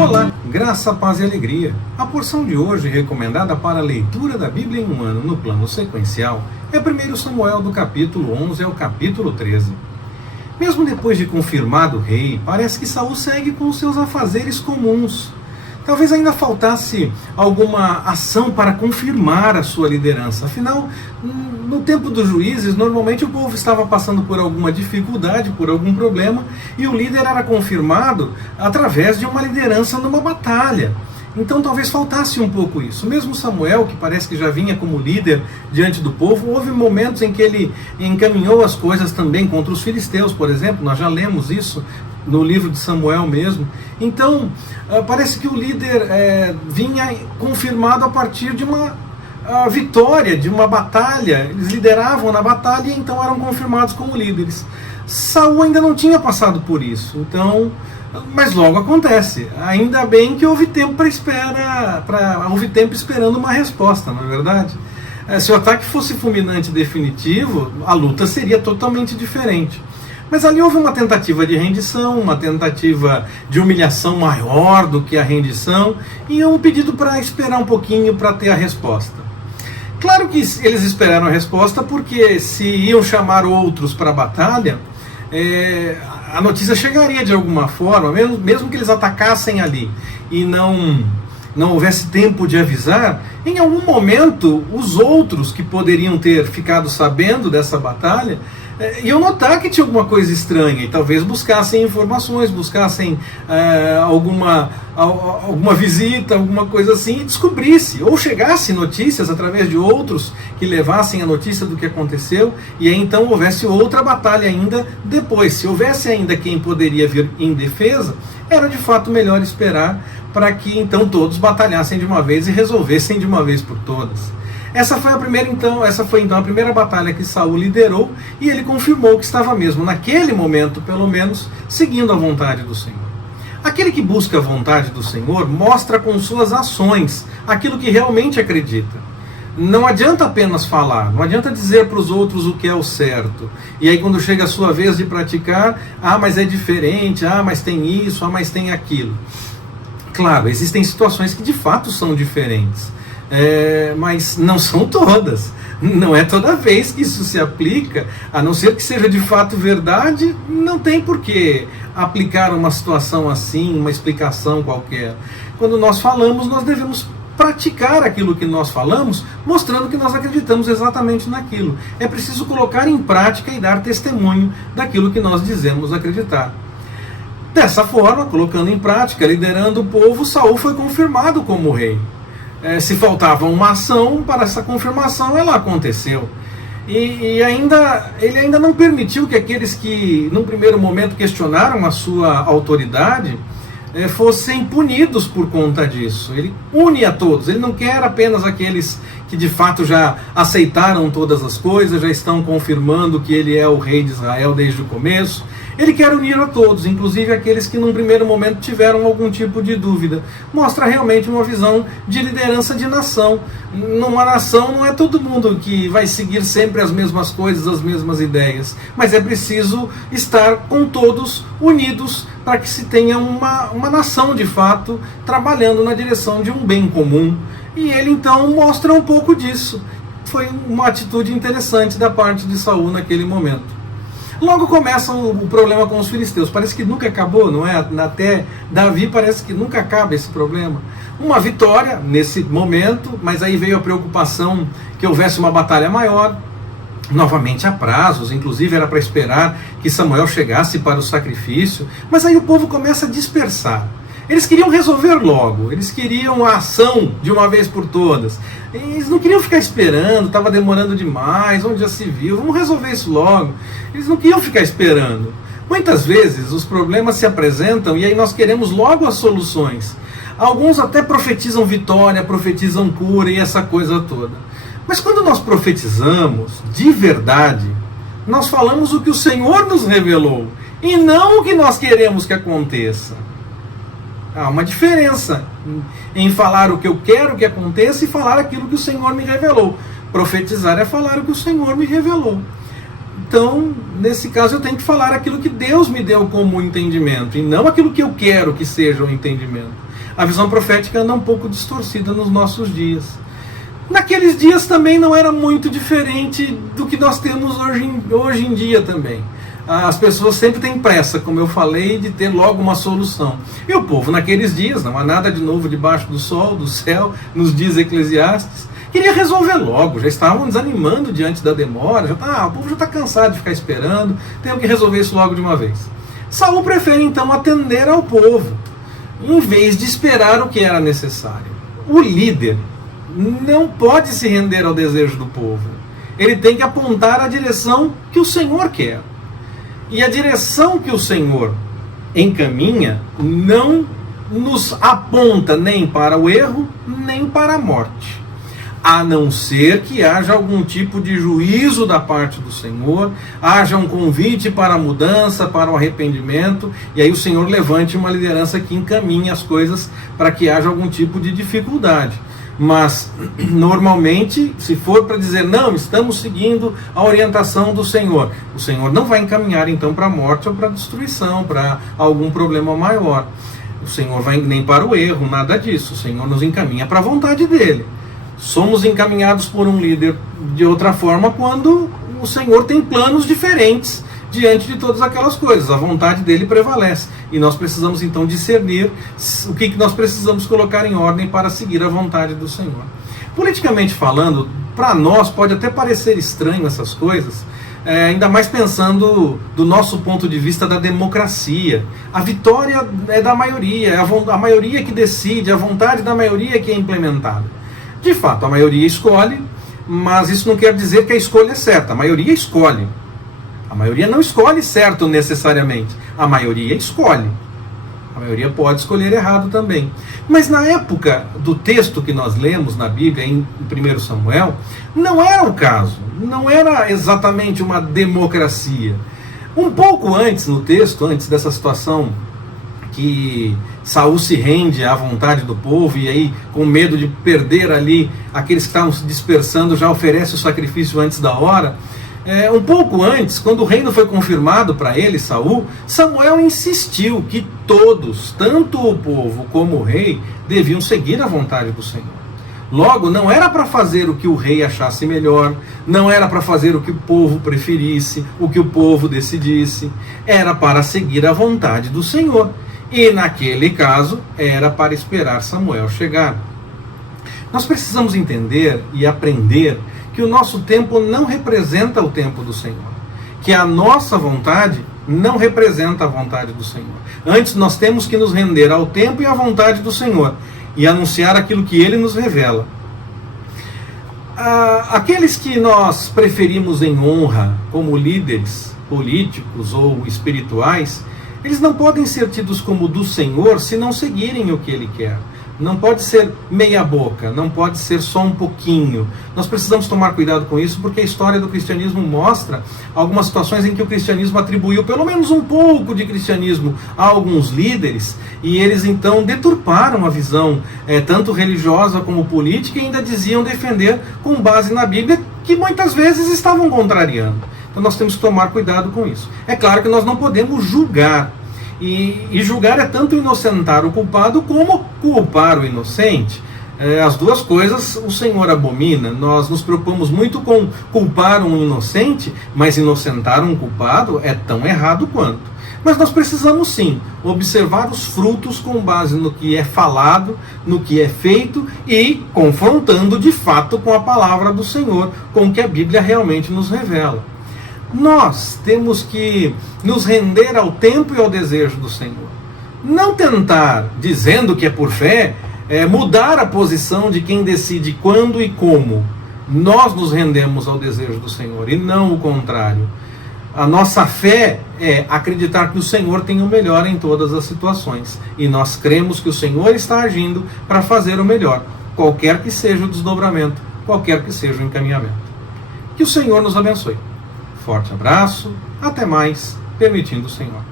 Olá, graça, paz e alegria. A porção de hoje, recomendada para a leitura da Bíblia em um ano no plano sequencial, é 1 Samuel do capítulo 11 ao capítulo 13. Mesmo depois de confirmado rei, parece que Saul segue com os seus afazeres comuns. Talvez ainda faltasse alguma ação para confirmar a sua liderança. Afinal, no tempo dos juízes, normalmente o povo estava passando por alguma dificuldade, por algum problema, e o líder era confirmado através de uma liderança numa batalha. Então talvez faltasse um pouco isso. Mesmo Samuel, que parece que já vinha como líder diante do povo, houve momentos em que ele encaminhou as coisas também contra os filisteus, por exemplo. Nós já lemos isso no livro de Samuel mesmo. Então parece que o líder vinha confirmado a partir de uma vitória, de uma batalha. Eles lideravam na batalha e então eram confirmados como líderes. Saul ainda não tinha passado por isso, então... Mas logo acontece. Ainda bem que houve tempo houve tempo esperando uma resposta, não é verdade? Se o ataque fosse fulminante definitivo, a luta seria totalmente diferente. Mas ali houve uma tentativa de rendição, uma tentativa de humilhação maior do que a rendição, e um pedido para esperar um pouquinho para ter a resposta. Claro que eles esperaram a resposta porque se iam chamar outros para a batalha, a notícia chegaria de alguma forma, mesmo que eles atacassem ali e não houvesse tempo de avisar, em algum momento os outros que poderiam ter ficado sabendo dessa batalha iam notar que tinha alguma coisa estranha e talvez buscassem informações, buscassem alguma visita, alguma coisa assim, e descobrisse, ou chegasse notícias através de outros que levassem a notícia do que aconteceu, e aí então houvesse outra batalha ainda depois. Se houvesse ainda quem poderia vir em defesa, era de fato melhor esperar para que então todos batalhassem de uma vez e resolvessem de uma vez por todas. Essa foi a primeira batalha que Saul liderou, e ele confirmou que estava mesmo, naquele momento pelo menos, seguindo a vontade do Senhor. Aquele que busca a vontade do Senhor mostra com suas ações aquilo que realmente acredita. Não adianta apenas falar, não adianta dizer para os outros o que é o certo. E aí quando chega a sua vez de praticar, mas é diferente, mas tem isso, mas tem aquilo. Claro, existem situações que de fato são diferentes. Mas não são todas. Não é toda vez que isso se aplica, a não ser que seja de fato verdade, não tem por que aplicar uma situação assim, uma explicação qualquer. Quando nós falamos, nós devemos praticar aquilo que nós falamos, mostrando que nós acreditamos exatamente naquilo. É preciso colocar em prática e dar testemunho daquilo que nós dizemos acreditar. Dessa forma, colocando em prática, liderando o povo, Saul foi confirmado como rei. Se faltava uma ação para essa confirmação, ela aconteceu. E ele ainda não permitiu que aqueles que, num primeiro momento, questionaram a sua autoridade, fossem punidos por conta disso. Ele une a todos, ele não quer apenas aqueles que de fato já aceitaram todas as coisas, já estão confirmando que ele é o rei de Israel desde o começo. Ele quer unir a todos, inclusive aqueles que num primeiro momento tiveram algum tipo de dúvida. Mostra realmente uma visão de liderança de nação. Numa nação não é todo mundo que vai seguir sempre as mesmas coisas, as mesmas ideias, mas é preciso estar com todos unidos para que se tenha uma nação de fato trabalhando na direção de um bem comum. E ele então mostra um pouco disso. Foi uma atitude interessante da parte de Saul naquele momento. Logo começa o problema com os filisteus. Parece que nunca acabou, não é? Até Davi parece que nunca acaba esse problema. Uma vitória nesse momento, mas aí veio a preocupação que houvesse uma batalha maior. Novamente há prazos, inclusive era para esperar que Samuel chegasse para o sacrifício. Mas aí o povo começa a dispersar. Eles queriam resolver logo, eles queriam a ação de uma vez por todas. Eles não queriam ficar esperando, estava demorando demais, onde já se viu, vamos resolver isso logo. Eles não queriam ficar esperando. Muitas vezes os problemas se apresentam e aí nós queremos logo as soluções. Alguns até profetizam vitória, profetizam cura e essa coisa toda. Mas quando nós profetizamos de verdade, nós falamos o que o Senhor nos revelou e não o que nós queremos que aconteça. Há uma diferença em falar o que eu quero que aconteça e falar aquilo que o Senhor me revelou. Profetizar é falar o que o Senhor me revelou. Então, nesse caso, eu tenho que falar aquilo que Deus me deu como entendimento, e não aquilo que eu quero que seja o entendimento. A visão profética anda um pouco distorcida nos nossos dias. Naqueles dias também não era muito diferente do que nós temos hoje em dia também. As pessoas sempre têm pressa, como eu falei, de ter logo uma solução. E o povo naqueles dias, não há nada de novo debaixo do sol, do céu, nos diz Eclesiastes, queria resolver logo, já estavam desanimando diante da demora, o povo já está cansado de ficar esperando, tem que resolver isso logo de uma vez. Saul prefere então atender ao povo, em vez de esperar o que era necessário. O líder não pode se render ao desejo do povo, ele tem que apontar a direção que o Senhor quer. E a direção que o Senhor encaminha não nos aponta nem para o erro, nem para a morte. A não ser que haja algum tipo de juízo da parte do Senhor, haja um convite para a mudança, para o arrependimento, e aí o Senhor levante uma liderança que encaminhe as coisas para que haja algum tipo de dificuldade. Mas, normalmente, se for para dizer, não, estamos seguindo a orientação do Senhor, o Senhor não vai encaminhar então para a morte ou para a destruição, para algum problema maior. O Senhor vai nem para o erro, nada disso. O Senhor nos encaminha para a vontade dele. Somos encaminhados por um líder de outra forma quando o Senhor tem planos diferentes diante de todas aquelas coisas. A vontade dele prevalece. E nós precisamos então discernir o que nós precisamos colocar em ordem para seguir a vontade do Senhor. Politicamente falando, para nós pode até parecer estranho essas coisas, ainda mais pensando do nosso ponto de vista da democracia. A vitória é da maioria, é a maioria que decide, a vontade da maioria que é implementada. De fato, a maioria escolhe, mas isso não quer dizer que a escolha é certa. A maioria escolhe. A maioria não escolhe certo necessariamente. A maioria escolhe. A maioria pode escolher errado também. Mas na época do texto que nós lemos na Bíblia, em 1 Samuel, não era o caso. Não era exatamente uma democracia. Um pouco antes, no texto, antes dessa situação que Saul se rende à vontade do povo e aí, com medo de perder ali aqueles que estavam se dispersando, já oferece o sacrifício antes da hora. Um pouco antes, quando o reino foi confirmado para ele, Saul, Samuel insistiu que todos, tanto o povo como o rei, deviam seguir a vontade do Senhor. Logo, não era para fazer o que o rei achasse melhor, não era para fazer o que o povo preferisse, o que o povo decidisse, era para seguir a vontade do Senhor. E naquele caso, era para esperar Samuel chegar. Nós precisamos entender e aprender que o nosso tempo não representa o tempo do Senhor. Que a nossa vontade não representa a vontade do Senhor. Antes nós temos que nos render ao tempo e à vontade do Senhor e anunciar aquilo que Ele nos revela. Aqueles que nós preferimos em honra como líderes políticos ou espirituais, eles não podem ser tidos como do Senhor se não seguirem o que Ele quer. Não pode ser meia boca, não pode ser só um pouquinho. Nós precisamos tomar cuidado com isso, porque a história do cristianismo mostra algumas situações em que o cristianismo atribuiu pelo menos um pouco de cristianismo a alguns líderes, e eles então deturparam a visão, tanto religiosa como política, e ainda diziam defender com base na Bíblia, que muitas vezes estavam contrariando. Então nós temos que tomar cuidado com isso. É claro que nós não podemos julgar. E julgar é tanto inocentar o culpado como culpar o inocente. As duas coisas o Senhor abomina. Nós nos preocupamos muito com culpar um inocente, mas inocentar um culpado é tão errado quanto. Mas nós precisamos sim observar os frutos com base no que é falado, no que é feito e confrontando de fato com a palavra do Senhor, com o que a Bíblia realmente nos revela. Nós temos que nos render ao tempo e ao desejo do Senhor. Não tentar, dizendo que é por fé, mudar a posição de quem decide quando e como. Nós nos rendemos ao desejo do Senhor e não o contrário. A nossa fé é acreditar que o Senhor tem o melhor em todas as situações. E nós cremos que o Senhor está agindo para fazer o melhor, qualquer que seja o desdobramento, qualquer que seja o encaminhamento. Que o Senhor nos abençoe. Forte abraço, até mais, permitindo o Senhor.